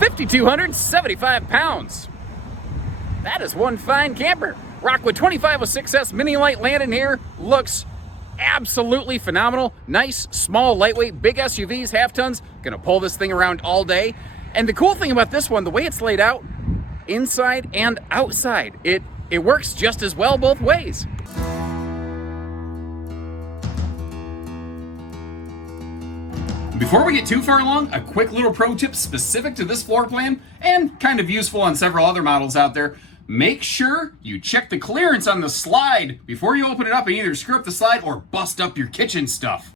5,275 pounds. That is one fine camper. Rockwood 2506S Mini Lite landing here. Looks absolutely phenomenal. Nice, small, lightweight, big SUVs, half tons. Gonna pull this thing around all day. And the cool thing about this one, the way it's laid out, inside and outside, it works just as well both ways. Before we get too far along, a quick little pro tip specific to this floor plan and kind of useful on several other models out there. Make sure you check the clearance on the slide before you open it up and either screw up the slide or bust up your kitchen stuff.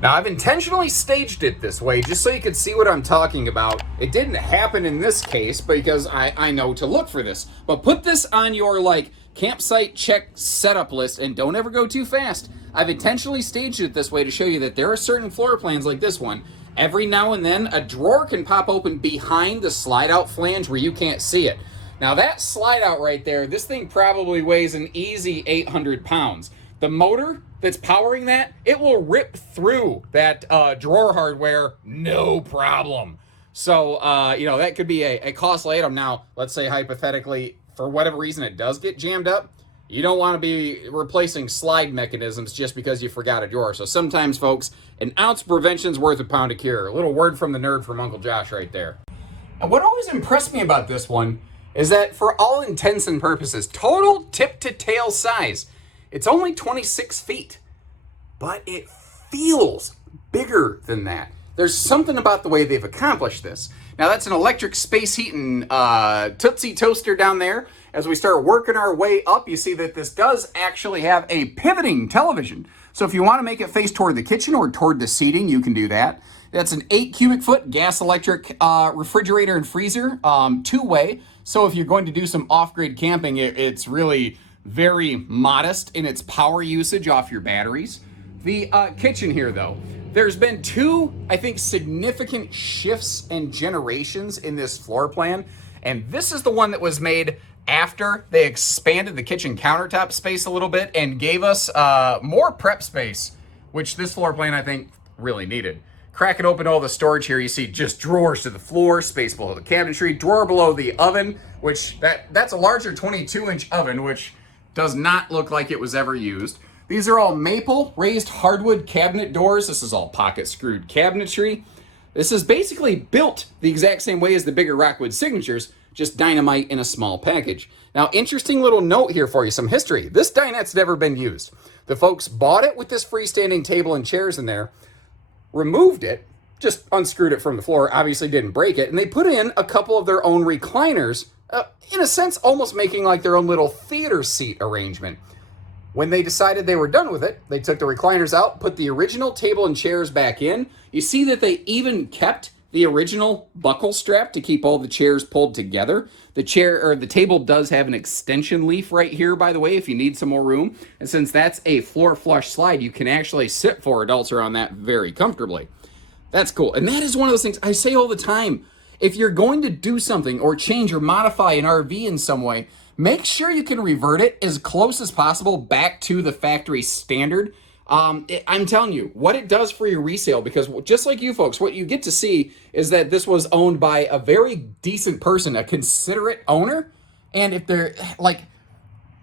Now, I've intentionally staged it this way just so you can see what I'm talking about. It didn't happen in this case because I know to look for this. But put this on your campsite check setup list and don't ever go too fast. I've intentionally staged it this way to show you that there are certain floor plans like this one. Every now and then a drawer can pop open behind the slide out flange where you can't see it. Now that slide out right there, this thing probably weighs an easy 800 pounds. The motor that's powering that, it will rip through that drawer hardware, no problem. So, that could be a costly item. Now, let's say hypothetically, for whatever reason it does get jammed up, you don't want to be replacing slide mechanisms just because you forgot a drawer. So sometimes, folks, an ounce of prevention's worth a pound of cure. A little word from the nerd from Uncle Josh right there. And what always impressed me about this one is that for all intents and purposes, total tip to tail size, it's only 26 feet, but it feels bigger than that. There's something about the way they've accomplished this. Now that's an electric space heating Tootsie toaster down there. As we start working our way up, you see that this does actually have a pivoting television. So if you want to make it face toward the kitchen or toward the seating, you can do that. That's an 8 cubic foot gas electric refrigerator and freezer, two-way. So if you're going to do some off-grid camping, it's really very modest in its power usage off your batteries. The kitchen here, though, there's been two, I think, significant shifts and generations in this floor plan, and this is the one that was made after they expanded the kitchen countertop space a little bit and gave us more prep space, which this floor plan, I think, really needed. Cracking open all the storage here, you see just drawers to the floor, space below the cabinetry, drawer below the oven, which that's a larger 22-inch oven, which does not look like it was ever used. These are all maple raised hardwood cabinet doors. This is all pocket screwed cabinetry. This is basically built the exact same way as the bigger Rockwood signatures, just dynamite in a small package. Now, interesting little note here for you, some history. This dinette's never been used. The folks bought it with this freestanding table and chairs in there, removed it, just unscrewed it from the floor, obviously didn't break it, and they put in a couple of their own recliners, in a sense, almost making like their own little theater seat arrangement. When they decided they were done with it, they took the recliners out, put the original table and chairs back in. You see that they even kept the original buckle strap to keep all the chairs pulled together. The table does have an extension leaf right here, by the way, if you need some more room. And since that's a floor flush slide, you can actually sit four adults around that very comfortably. That's cool. And that is one of those things I say all the time. If you're going to do something or change or modify an RV in some way, make sure you can revert it as close as possible back to the factory standard. I'm telling you, what it does for your resale, because just like you folks, what you get to see is that this was owned by a very decent person, a considerate owner. And if they're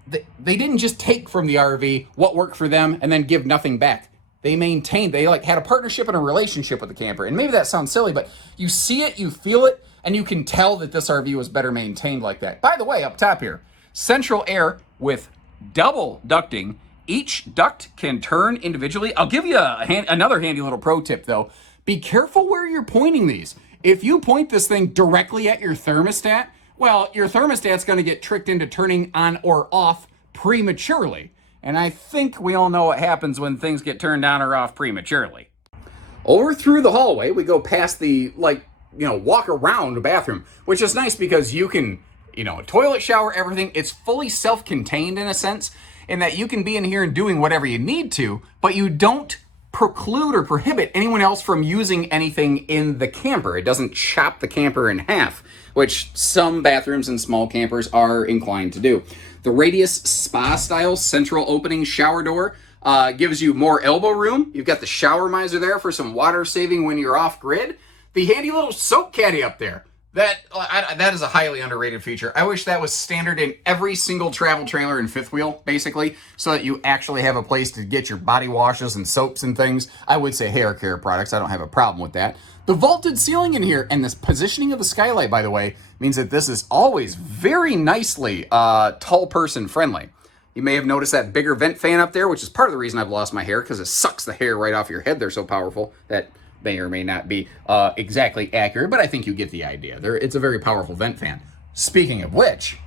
they didn't just take from the RV what worked for them and then give nothing back. They maintained, they had a partnership and a relationship with the camper. And maybe that sounds silly, but you see it, you feel it, and you can tell that this RV was better maintained like that. By the way, up top here, central air with double ducting. Each duct can turn individually. I'll give you another handy little pro tip, though. Be careful where you're pointing these. If you point this thing directly at your thermostat, well, your thermostat's going to get tricked into turning on or off prematurely. And I think we all know what happens when things get turned on or off prematurely. Over through the hallway, we go past the, walk around the bathroom, which is nice because you can, toilet, shower, everything. It's fully self-contained in a sense, in that you can be in here and doing whatever you need to, but you don't preclude or prohibit anyone else from using anything in the camper. It doesn't chop the camper in half, which some bathrooms and small campers are inclined to do. The Radius spa-style central opening shower door gives you more elbow room. You've got the shower miser there for some water saving when you're off-grid. The handy little soap caddy up there. That is a highly underrated feature. I wish that was standard in every single travel trailer and fifth wheel, basically, so that you actually have a place to get your body washes and soaps and things. I would say hair care products. I don't have a problem with that. The vaulted ceiling in here and this positioning of the skylight, by the way, means that this is always very nicely tall person friendly. You may have noticed that bigger vent fan up there, which is part of the reason I've lost my hair, because it sucks the hair right off your head. They're so powerful. That may or may not be exactly accurate, but I think you get the idea. It's a very powerful vent fan. Speaking of which,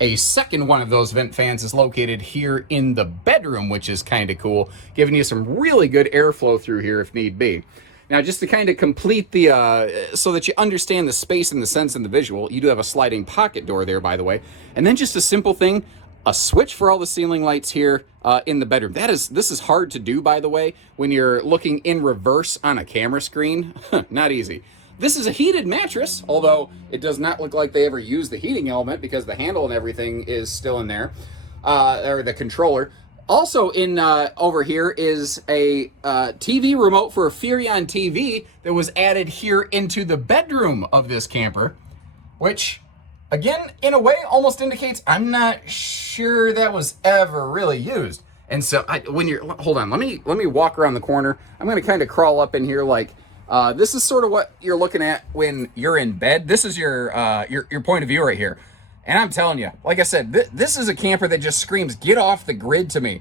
a second one of those vent fans is located here in the bedroom, which is kind of cool, giving you some really good airflow through here if need be. Now, just to kind of complete the, so that you understand the space and the sense and the visual, you do have a sliding pocket door there, by the way. And then just a simple thing, a switch for all the ceiling lights here in the bedroom. This is hard to do, by the way, when you're looking in reverse on a camera screen. Not easy. This is a heated mattress, although it does not look like they ever used the heating element because the handle and everything is still in there, or the controller. Also in over here is a TV remote for a Furrion TV that was added here into the bedroom of this camper, which, again, in a way, almost indicates I'm not sure that was ever really used. And so, when you're, hold on, let me walk around the corner. I'm going to kind of crawl up in here like, this is sort of what you're looking at when you're in bed. This is your point of view right here. And I'm telling you, like I said, this is a camper that just screams, get off the grid to me.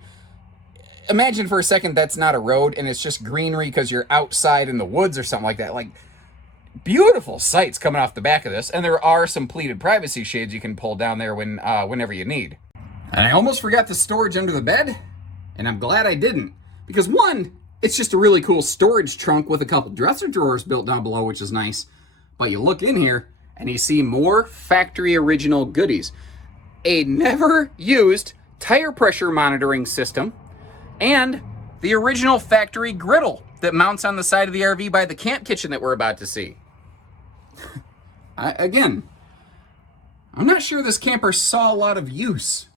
Imagine for a second that's not a road and it's just greenery because you're outside in the woods or something like that. Like, beautiful sights coming off the back of this, and there are some pleated privacy shades you can pull down there whenever you need. And I almost forgot the storage under the bed, and I'm glad I didn't, because one, it's just a really cool storage trunk with a couple dresser drawers built down below, which is nice. But you look in here and you see more factory original goodies. A never used tire pressure monitoring system and the original factory griddle that mounts on the side of the RV by the camp kitchen that we're about to see. Again, I'm not sure this camper saw a lot of use.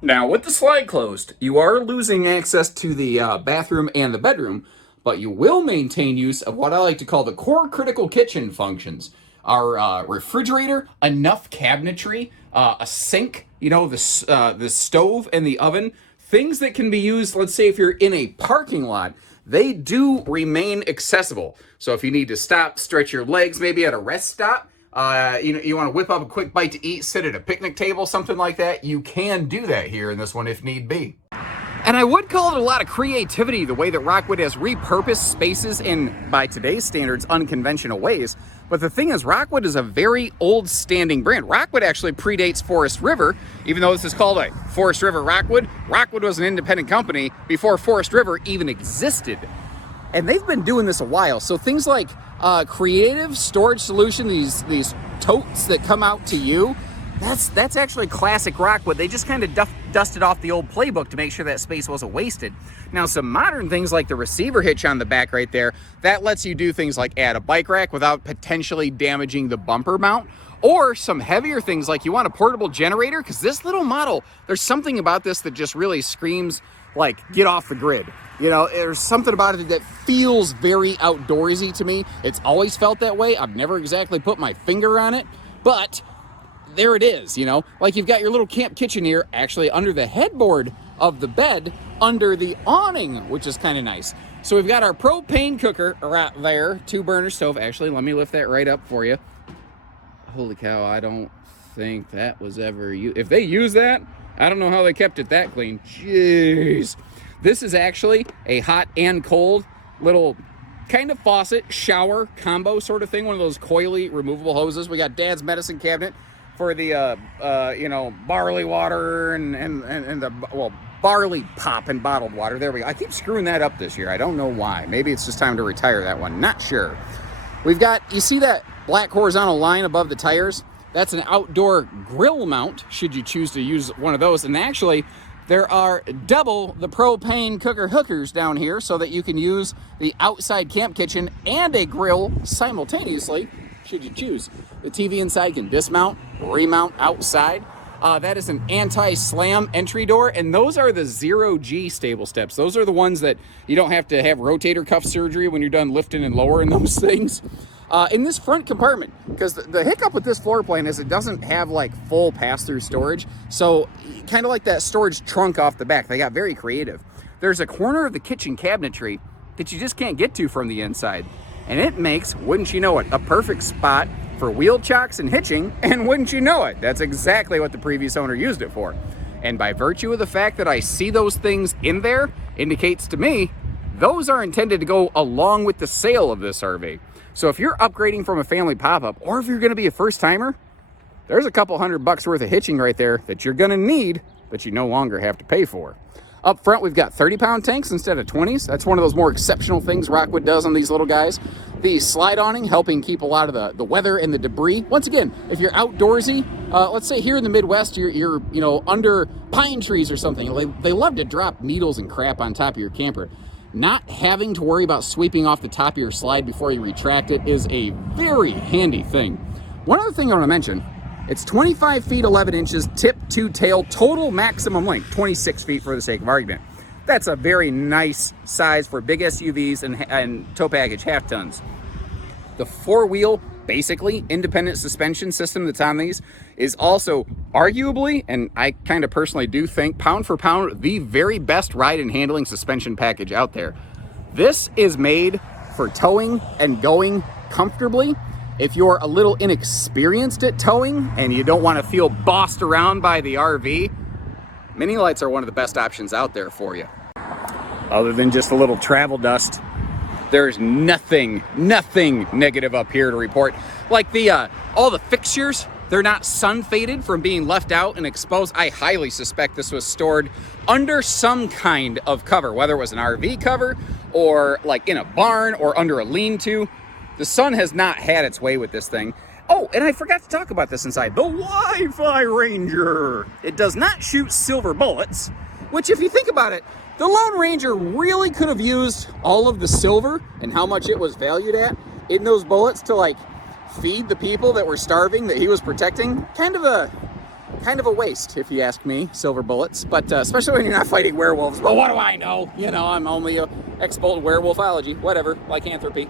Now, with the slide closed, you are losing access to the bathroom and the bedroom, but you will maintain use of what I like to call the core critical kitchen functions. Our refrigerator, enough cabinetry, a sink, you know, the stove and the oven, things that can be used, let's say if you're in a parking lot, they do remain accessible. So if you need to stop, stretch your legs, maybe at a rest stop, you want to whip up a quick bite to eat, sit at a picnic table, something like that, you can do that here in this one if need be. And I would call it a lot of creativity, the way that Rockwood has repurposed spaces in, by today's standards, unconventional ways. But the thing is, Rockwood is a very old standing brand. Rockwood actually predates Forest River, even though this is called a Forest River Rockwood. Rockwood was an independent company before Forest River even existed. And they've been doing this a while. So things like creative storage solution, these totes that come out to you, that's actually classic Rockwood. They just kind of dusted off the old playbook to make sure that space wasn't wasted. Now, some modern things like the receiver hitch on the back right there, that lets you do things like add a bike rack without potentially damaging the bumper mount. Or some heavier things like you want a portable generator, because this little model, there's something about this that just really screams like, get off the grid. You know, there's something about it that feels very outdoorsy to me. It's always felt that way. I've never exactly put my finger on it, but there it is, you know, like you've got your little camp kitchen here actually under the headboard of the bed under the awning, which is kind of nice. So we've got our propane cooker right there, 2-burner stove. Actually, let me lift that right up for you. Holy cow, I don't think that was ever used. If they use that, I don't know how they kept it that clean. Jeez. This is actually a hot and cold little kind of faucet shower combo sort of thing, one of those coily removable hoses. We got Dad's medicine cabinet for the you know, barley water and the, well, barley pop and bottled water. There we go. I keep screwing that up this year. I don't know why. Maybe it's just time to retire that one. Not sure. We've got, you see that black horizontal line above the tires? That's an outdoor grill mount, should you choose to use one of those. And actually, there are double the propane cooker hookers down here so that you can use the outside camp kitchen and a grill simultaneously, should you choose. The TV inside can dismount, remount outside. That is an anti-slam entry door, and those are the 0G stable steps. Those are the ones that you don't have to have rotator cuff surgery when you're done lifting and lowering those things. in this front compartment, because the hiccup with this floor plan is it doesn't have like full pass-through storage. So kind of like that storage trunk off the back, they got very creative. There's a corner of the kitchen cabinetry that you just can't get to from the inside. And it makes, wouldn't you know it, a perfect spot for wheel chocks and hitching, and wouldn't you know it, that's exactly what the previous owner used it for. And by virtue of the fact that I see those things in there, indicates to me, those are intended to go along with the sale of this RV. So if you're upgrading from a family pop-up, or if you're gonna be a first timer, there's a couple $100 worth of hitching right there that you're gonna need, but you no longer have to pay for. Up front, we've got 30-pound tanks instead of 20s. That's one of those more exceptional things Rockwood does on these little guys. The slide awning helping keep a lot of the weather and the debris. Once again, if you're outdoorsy, let's say here in the Midwest, you're you know, under pine trees or something. They love to drop needles and crap on top of your camper. Not having to worry about sweeping off the top of your slide before you retract it is a very handy thing. One other thing I want to mention, it's 25 feet 11 inches tip to tail total maximum length, 26 feet for the sake of argument. That's a very nice size for big SUVs and tow package half tons. The four-wheel, basically independent suspension system that's on these is also arguably, and I kind of personally do think, pound for pound, the very best ride and handling suspension package out there. This is made for towing and going comfortably. If you're a little inexperienced at towing and you don't want to feel bossed around by the RV, mini lights are one of the best options out there for you. Other than just a little travel dust, there's nothing negative up here to report. Like all the fixtures, they're not sun faded from being left out and exposed. I highly suspect this was stored under some kind of cover, whether it was an RV cover or like in a barn or under a lean-to. The sun has not had its way with this thing. Oh, and I forgot to talk about this inside. The Wi-Fi Ranger. It does not shoot silver bullets, which if you think about it, the Lone Ranger really could have used all of the silver and how much it was valued at in those bullets to like feed the people that were starving that he was protecting. Kind of a waste, if you ask me, silver bullets, but especially when you're not fighting werewolves. But what do I know? You know, I'm only a expert werewolfology, whatever, lycanthropy.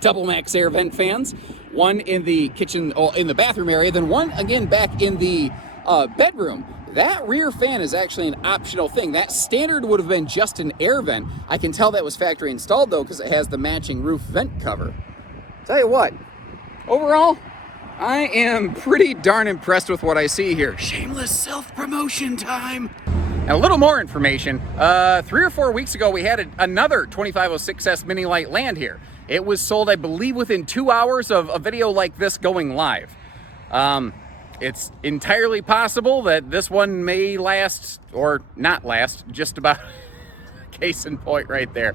Double max air vent fans, one in the kitchen, or in the bathroom area, then one again back in the bedroom. That rear fan is actually an optional thing. That standard would have been just an air vent. I can tell that was factory installed though, because it has the matching roof vent cover. Tell you what, overall, I am pretty darn impressed with what I see here. Shameless self-promotion time. And a little more information. 3 or 4 weeks ago, we had another 2506S Mini Lite land here. It was sold, I believe, within 2 hours of a video like this going live. It's entirely possible that this one may last or not last, just about case in point right there.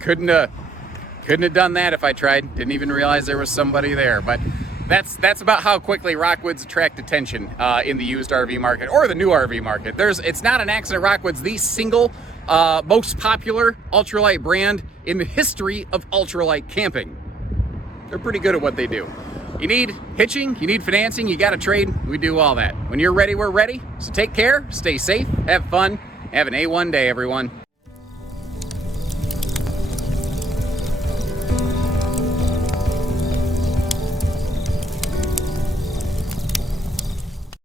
Couldn't have done that if I tried. Didn't even realize there was somebody there. But that's about how quickly Rockwood's attract attention in the used RV market or the new RV market. It's not an accident Rockwood's the single most popular ultralight brand in the history of ultralight camping. They're pretty good at what they do. You need hitching, you need financing, you got to trade, we do all that. When you're ready, we're ready. So take care, stay safe, have fun, have an A1 day, everyone.